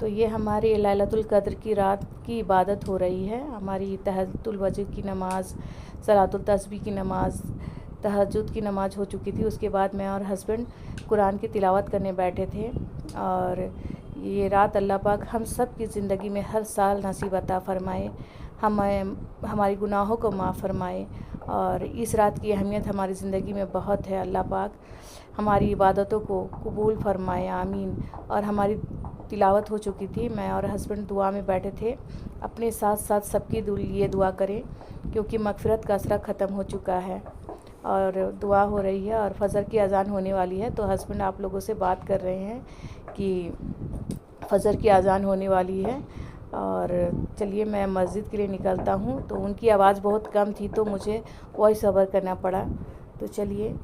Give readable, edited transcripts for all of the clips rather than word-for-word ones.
तो ये हमारी लैलतुल क़द्र की रात की इबादत हो रही है। हमारी तहज्जुदुल वजह की नमाज़, सलातुल तस्बीह की नमाज़, तहज्जुद की नमाज़ हो चुकी थी। उसके बाद मैं और हस्बैंड कुरान की तिलावत करने बैठे थे। और ये रात अल्लाह पाक हम सब की ज़िंदगी में हर साल नसीब अता फ़रमाए, हमें हमारी गुनाहों को माफ़ फ़रमाए। और इस रात की अहमियत हमारी ज़िंदगी में बहुत है। अल्लाह पाक हमारी इबादतों को कबूल फ़रमाए, आमीन। और हमारी तिलावत हो चुकी थी, मैं और हस्बैंड दुआ में बैठे थे। अपने साथ साथ सबके लिए दुआ करें, क्योंकि मग़फ़िरत का असरा ख़त्म हो चुका है और दुआ हो रही है और फ़जर की अज़ान होने वाली है। तो हस्बैंड आप लोगों से बात कर रहे हैं कि फ़जर की अज़ान होने वाली है और चलिए मैं मस्जिद के लिए निकलता हूँ। तो उनकी आवाज़ बहुत कम थी तो मुझे वॉइस ओवर करना पड़ा। तो चलिए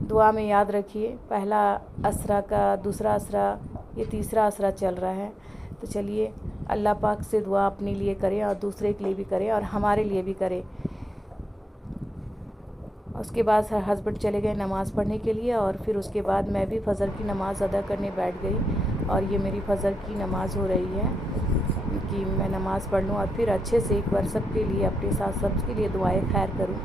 दुआ में याद रखिए, पहला असरा का दूसरा असरा, ये तीसरा असरा चल रहा है। तो चलिए अल्लाह पाक से दुआ अपने लिए करें और दूसरे के लिए भी करें और हमारे लिए भी करें। उसके बाद हस्बैंड चले गए नमाज़ पढ़ने के लिए और फिर उसके बाद मैं भी फ़जर की नमाज़ अदा करने बैठ गई। और ये मेरी फ़जर की नमाज़ हो रही है कि मैं नमाज़ पढ़ लूँ और फिर अच्छे से एक बार सबके लिए, अपने साथ सबके लिए दुआए खैर करूँ।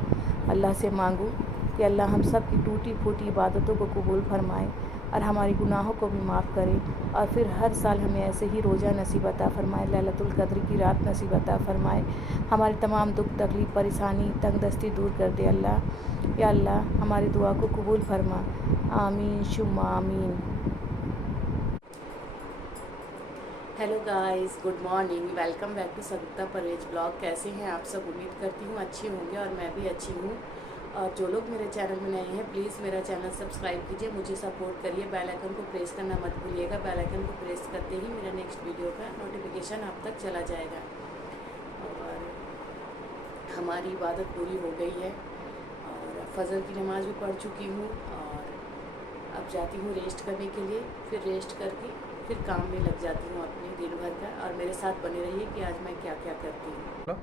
अल्लाह से मांगूँ कि अल्लाह हम सब की टूटी फूटी इबादतों को कबूल फ़रमाए और हमारी गुनाहों को भी माफ़ करे। और फिर हर साल हमें ऐसे ही रोज़ा नसीब अता फ़रमाए, लैलतुल क़द्र की रात नसीब अता फ़रमाए। हमारी तमाम दुख तकलीफ़ परेशानी तंगदस्ती दूर कर दे अल्लाह। या अल्लाह हमारी दुआ को कबूल फ़रमा, आमीन शुम्मा आमीन। Hello guys, good morning, welcome back to Sagufta Parvez blog. कैसे हैं आप सब? उम्मीद करती हूँ अच्छे होंगे और मैं भी अच्छी हूँ। और जो लोग मेरे चैनल में नए हैं प्लीज़ मेरा चैनल सब्सक्राइब कीजिए, मुझे सपोर्ट करिए। बेल आइकन को प्रेस करना मत भूलिएगा। बेल आइकन को प्रेस करते ही मेरा नेक्स्ट वीडियो का नोटिफिकेशन आप तक चला जाएगा। और हमारी इबादत पूरी हो गई है और फ़जर की नमाज़ भी पढ़ चुकी हूँ और अब जाती हूँ रेस्ट करने के लिए। फिर रेस्ट करके फिर काम में लग जाती हूँ अपने दिन भर का। और मेरे साथ बने रहिए कि आज मैं क्या क्या करती हूँ।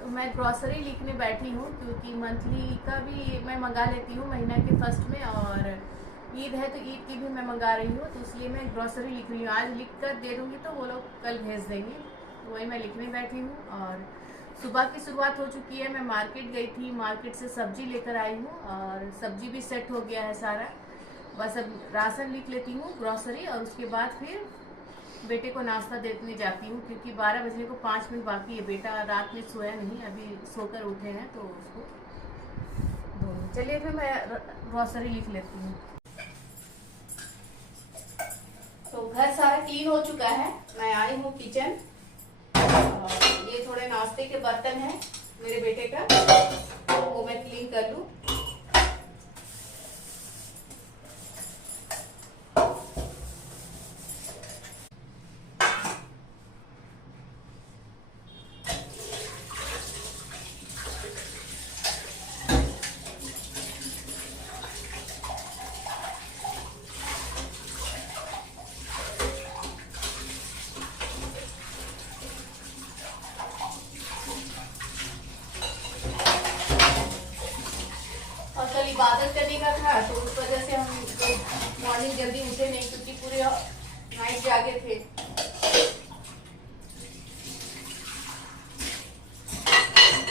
तो मैं ग्रॉसरी लिखने बैठी हूँ क्योंकि मंथली का भी मैं मंगा लेती हूँ महीना के फर्स्ट में, और ईद है तो ईद की भी मैं मंगा रही हूँ। तो इसलिए मैं ग्रॉसरी लिख रही हूँ। आज लिख कर दे दूँगी तो वो लोग कल भेज देंगे। तो वही मैं लिखने बैठी हूँ। और सुबह की शुरुआत हो चुकी है। मैं मार्केट गई थी, मार्केट से सब्जी लेकर आई हूँ और सब्जी भी सेट हो गया है सारा। बस अब राशन लिख लेती हूँ, ग्रॉसरी, और उसके बाद फिर बेटे को नाश्ता देने जाती हूँ क्योंकि 12 बजने को 5 मिनट बाकी है। बेटा रात में सोया नहीं, अभी सोकर उठे हैं तो उसको दूँगी। चलिए फिर मैं ग्रॉसरी लिख लेती हूँ। तो घर सारा क्लीन हो चुका है। मैं आई हूँ किचन और ये थोड़े नाश्ते के बर्तन हैं मेरे बेटे का, वो मैं क्लीन कर लूँ। इबादत करने का था तो उस वजह से हम तो मॉर्निंग जल्दी उठे नहीं क्योंकि पूरे नाइट जागे थे।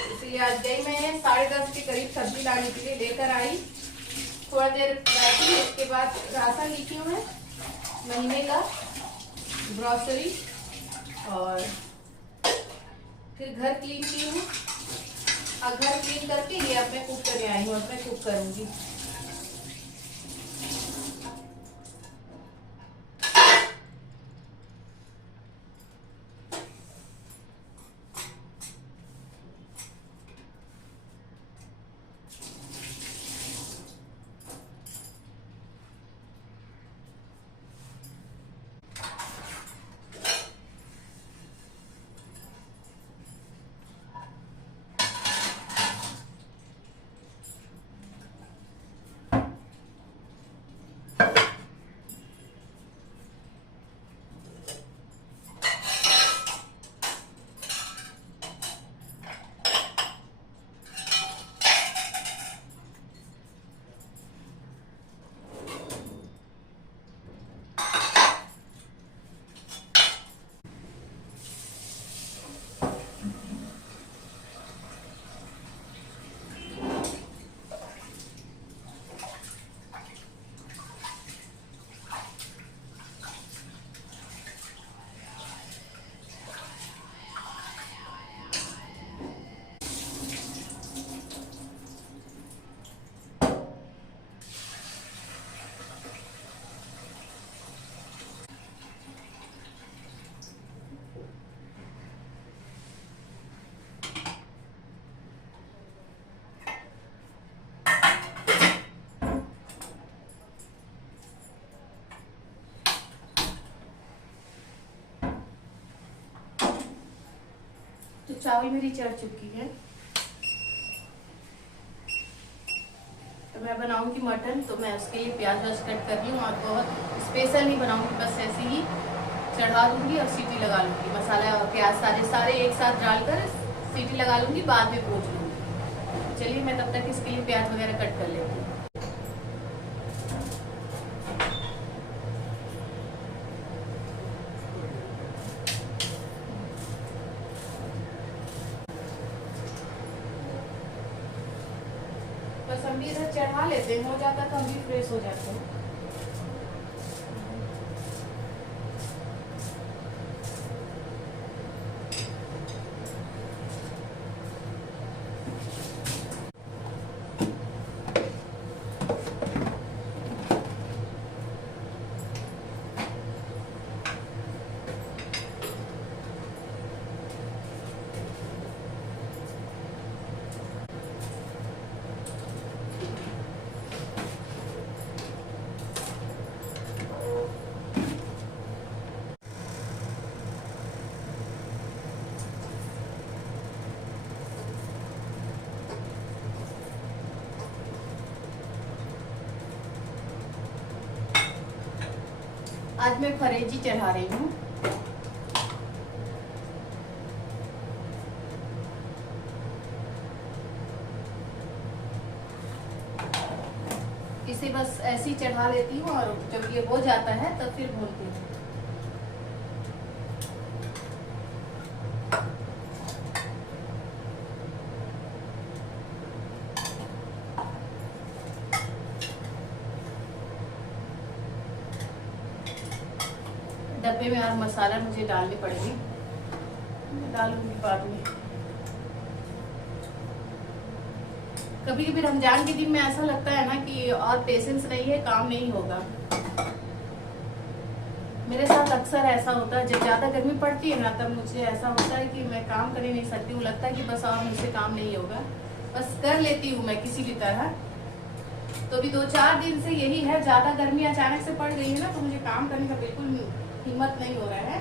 इसलिए आज गई, मैं 10:30 के करीब सब्जी लाने के लिए लेकर आई। थोड़ा देर बैठी, उसके बाद राशन लिखी हूँ मैं महीने का, ग्रॉसरी, और फिर घर क्लीन की हूँ। और घर क्लीन करके ये अब मैं कुक करने आई हूँ, अब मैं कुक करूँगी। चावल मेरी चढ़ चुकी है। तो मैं बनाऊंगी मटन, तो मैं उसके लिए प्याज व्याज कट कर रही हूँ और बहुत स्पेशल नहीं बनाऊंगी, बस ऐसे ही चढ़ा दूंगी और सीटी लगा लूंगी। मसाला और प्याज सारे एक साथ डालकर सीटी लगा लूंगी, बाद में भून लूंगी। चलिए मैं तब तक इसके लिए प्याज वगैरह कट कर लेती हूँ। बस हम भी इधर चढ़ा लेते हैं, हो जाता तो हम भी फ्रेश हो जाते हैं। आज मैं फरेजी चढ़ा रही हूँ। इसे बस ऐसे ही चढ़ा लेती हूँ और जब ये हो जाता है तब फिर भूनती हूँ। डब्बे में और मसाला मुझे डालने पड़ेंगे, डालूंगी बाद में। कभी कभी रमजान के दिन में ऐसा लगता है ना कि और पेशेंस नहीं है, काम नहीं होगा। मेरे साथ अक्सर ऐसा होता है, जब ज्यादा गर्मी पड़ती है ना तब मुझे ऐसा होता है कि मैं काम कर ही नहीं सकती हूँ। लगता है कि बस और मुझसे काम नहीं होगा, बस कर लेती हूँ मैं किसी भी तरह। तो अभी 2-4 दिन से यही है, ज्यादा गर्मी अचानक से पड़ गई है ना, तो मुझे काम करने का बिल्कुल हिम्मत नहीं हो रहा है।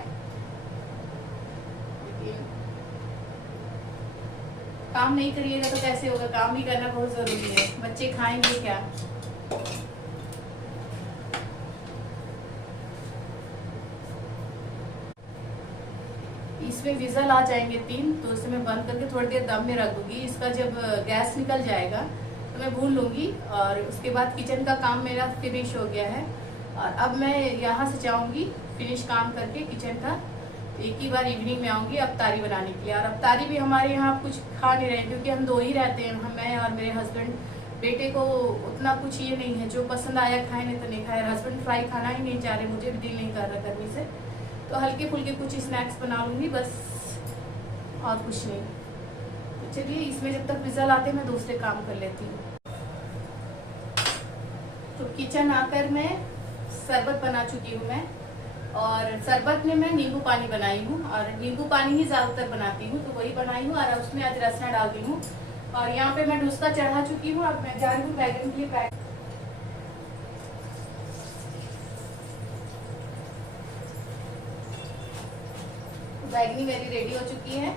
काम नहीं करिएगा तो कैसे होगा, काम भी करना बहुत जरूरी है। बच्चे खाएंगे क्या? इसमें विजल आ जाएंगे 3, तो इसे मैं बंद करके थोड़ी देर दम में रख दूंगी। इसका जब गैस निकल जाएगा तो मैं भून लूंगी और उसके बाद किचन का काम मेरा फिनिश हो गया है। और अब मैं यहाँ से जाऊंगी फिनिश काम करके किचन का, एक ही बार इवनिंग में आऊंगी अफ्तारी बनाने के लिए। और अफ्तारी भी हमारे यहाँ कुछ खा नहीं रहे, क्योंकि हम 2 ही रहते हैं, मैं और मेरे हस्बैंड। बेटे को उतना कुछ ये नहीं है, जो पसंद आया खाए, नहीं तो नहीं खाए। हस्बैंड फ्राई खाना ही नहीं चाह रहे, मुझे भी दिल नहीं कर रहा गर्मी से, तो हल्के फुल्के कुछ स्नैक्स बना लूँगी बस, और कुछ नहीं। तो चलिए इसमें जब तक विजल आते मैं दूसरे काम कर लेती हूँ। तो किचन आकर मैं शरबत बना चुकी हूँ मैं, और शरबत में मैं नींबू पानी बनाई हूँ, और नींबू पानी ही ज़्यादातर बनाती हूँ, तो वही बनाई हूँ। और उसमें आज रसना डाल दी हूँ। और यहाँ पे मैं डुस्का चढ़ा चुकी हूँ। अब मैं जा रही हूँ बैगन के लिए पैक। बैगनी मेरी रेडी हो चुकी है।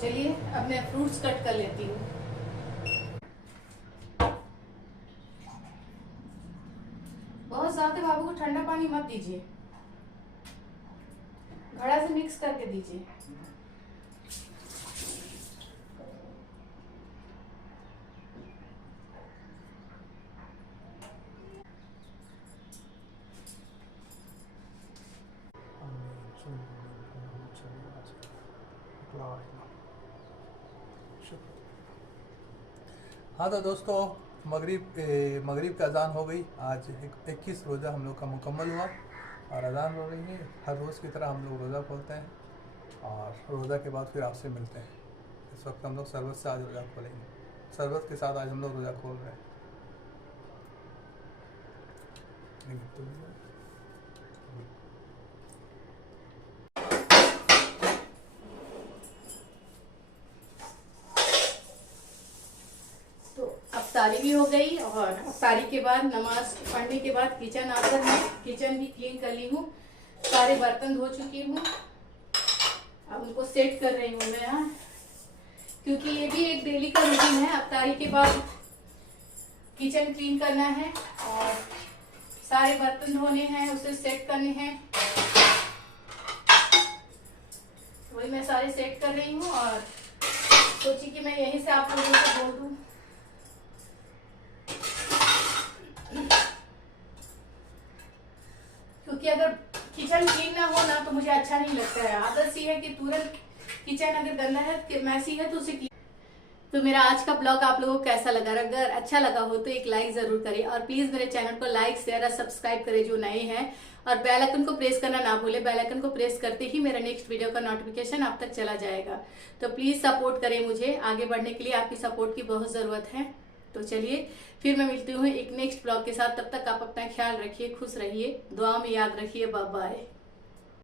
चलिए अब मैं फ्रूट्स कट कर लेती हूँ। बहुत ज्यादा बाबू को ठंडा पानी मत दीजिए, घड़ा से मिक्स करके दीजिए। हाँ तो दोस्तों, मगरिब का अज़ान हो गई। आज 21 रोज़ा हम लोग का मुकम्मल हुआ और अज़ान हो रही है। हर रोज़ की तरह हम लोग रोज़ा खोलते हैं और रोज़ा के बाद फिर आपसे मिलते हैं। इस वक्त हम लोग शरबत से आज रोज़ा खोलेंगे, शरबत के साथ आज हम लोग रोज़ा खोल रहे हैं। तो अफ्तारी भी हो गई और अफ्तारी के बाद नमाज पढ़ने के बाद किचन आकर मैं किचन भी क्लीन कर ली हूँ, सारे बर्तन धो चुकी हूँ। अब उनको सेट कर रही हूँ मैं यहाँ, क्योंकि ये भी एक डेली का रूटीन है। अफ्तारी के बाद किचन क्लीन करना है और सारे बर्तन धोने हैं, उसे सेट करने हैं। वही मैं सारे सेट कर रही हूँ और सोची कि मैं यहीं से आप लोगों को बोल दूँ। क्योंकि अगर किचन क्लीन ना हो ना तो मुझे अच्छा नहीं लगता है। आदत सी है कि तुरंत किचन अगर गंदा है, मैसी है, तो उसे तो मेरा आज का ब्लॉग आप लोगों को कैसा लगा? अगर अच्छा लगा हो तो एक लाइक जरूर करें और प्लीज मेरे चैनल को लाइक शेयर और सब्सक्राइब करें जो नए हैं, और बेल आइकन को प्रेस करना ना भूले। बेल आइकन को प्रेस करते ही मेरा नेक्स्ट वीडियो का नोटिफिकेशन आप तक चला जाएगा। तो प्लीज सपोर्ट करें, मुझे आगे बढ़ने के लिए आपकी सपोर्ट की बहुत जरूरत है। तो चलिए फिर मैं मिलती हूँ एक नेक्स्ट ब्लॉग के साथ। तब तक आप अपना ख्याल रखिए, खुश रहिए, दुआ में याद रखिए। Bye bye.